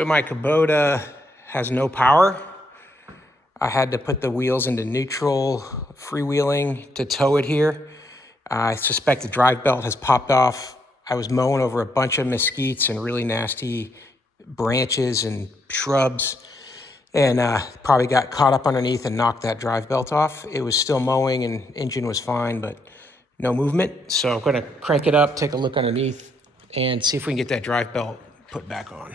So my Kubota has no power. I had to put the wheels into neutral, freewheeling to tow it here. I suspect the drive belt has popped off. I was mowing over a bunch of mesquites and really nasty branches and shrubs, and probably got caught up underneath and knocked that drive belt off. It was still mowing and engine was fine, but no movement. So I'm gonna crank it up, take a look underneath, and see if we can get that drive belt put back on.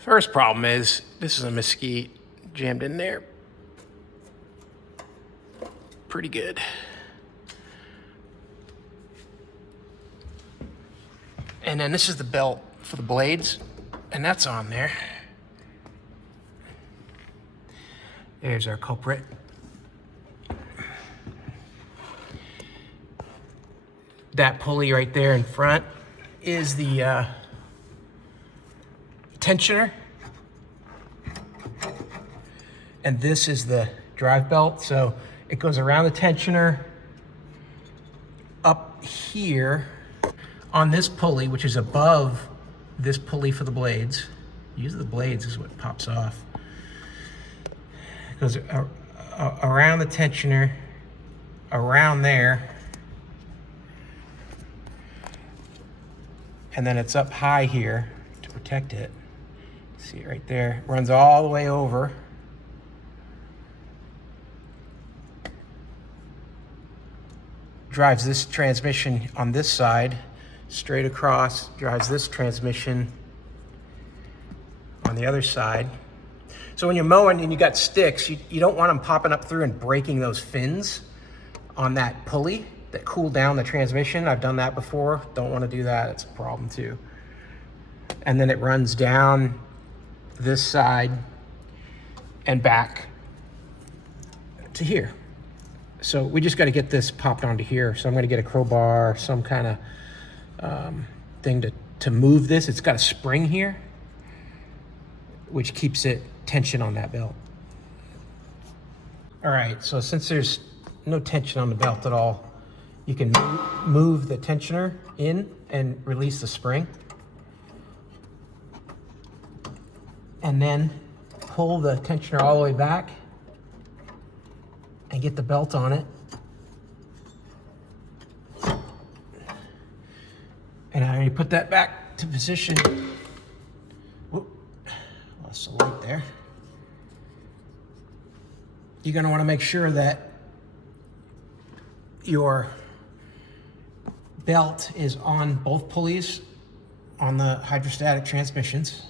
First problem is, this is a mesquite jammed in there. Pretty good. And then this is the belt for the blades, and that's on there. There's our culprit. That pulley right there in front is the tensioner, and this is the drive belt. So it goes around the tensioner up here on this pulley, which is above this pulley for the blades. Usually the blades is what pops off. It goes around the tensioner, around there, and then it's up high here to protect it. See it right there, runs all the way over. Drives this transmission on this side, straight across, drives this transmission on the other side. So when you're mowing and you got sticks, you don't want them popping up through and breaking those fins on that pulley that cool down the transmission. I've done that before. Don't want to do that, it's a problem too. And then it runs down this side and back to here. So we just got to get this popped onto here. So I'm going to get a crowbar, some kind of thing to move this. It's got a spring here, which keeps it tension on that belt. All right, so since there's no tension on the belt at all, you can move the tensioner in and release the spring. And then pull the tensioner all the way back and get the belt on it. And I already put that back to position. Whoop, lost the light there. You're gonna wanna make sure that your belt is on both pulleys on the hydrostatic transmissions.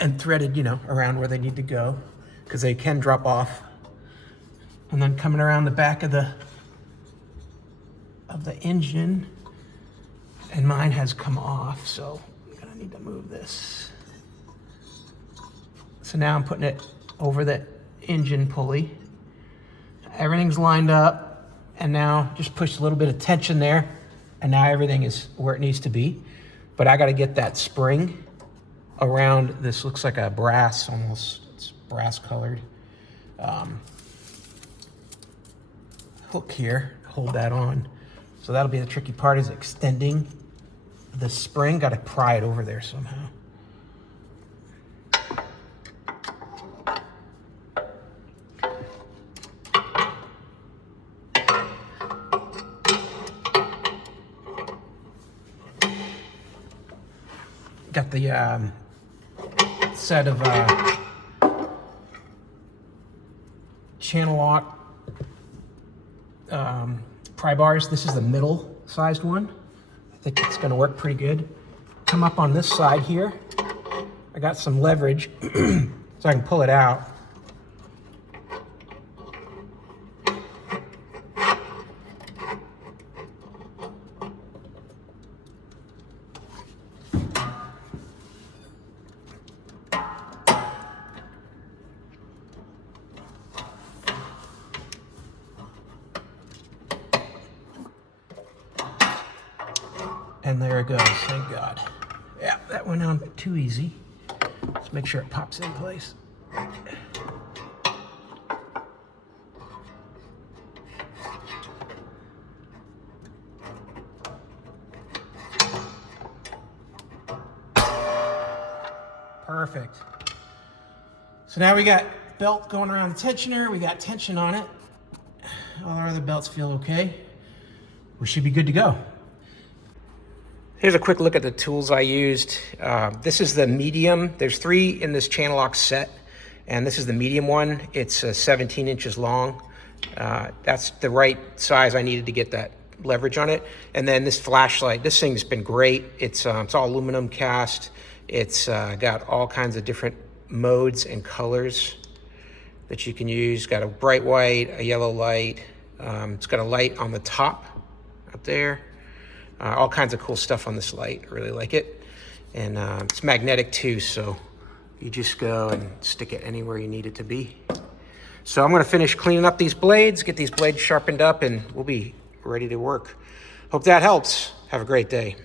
And threaded, around where they need to go, because they can drop off. And then coming around the back of the engine, and mine has come off, so I'm gonna need to move this. So now I'm putting it over the engine pulley. Everything's lined up, and now just push a little bit of tension there, and now everything is where it needs to be. But I gotta get that spring around this. Looks like a brass, almost, it's brass colored hook here, hold that on. So that'll be the tricky part, is extending the spring. Got to pry it over there somehow. Got the set of channel lock pry bars. This is the middle sized one. I think it's gonna work pretty good. Come up on this side here. I got some leverage so I can pull it out. And there it goes, thank God. Yeah, that went on too easy. Let's make sure it pops in place. Perfect. So now we got belt going around the tensioner. We got tension on it. All our other belts feel okay. We should be good to go. Here's a quick look at the tools I used. This is the medium. There's 3 in this channel lock set, and this is the medium one. It's 17 inches long. That's the right size I needed to get that leverage on it. And then this flashlight, this thing's been great. It's all aluminum cast. It's got all kinds of different modes and colors that you can use. Got a bright white, a yellow light. It's got a light on the top up there. All kinds of cool stuff on this light. I really like it. And it's magnetic too, so you just go and stick it anywhere you need it to be. So I'm gonna finish cleaning up these blades, get these blades sharpened up, and we'll be ready to work. Hope that helps. Have a great day.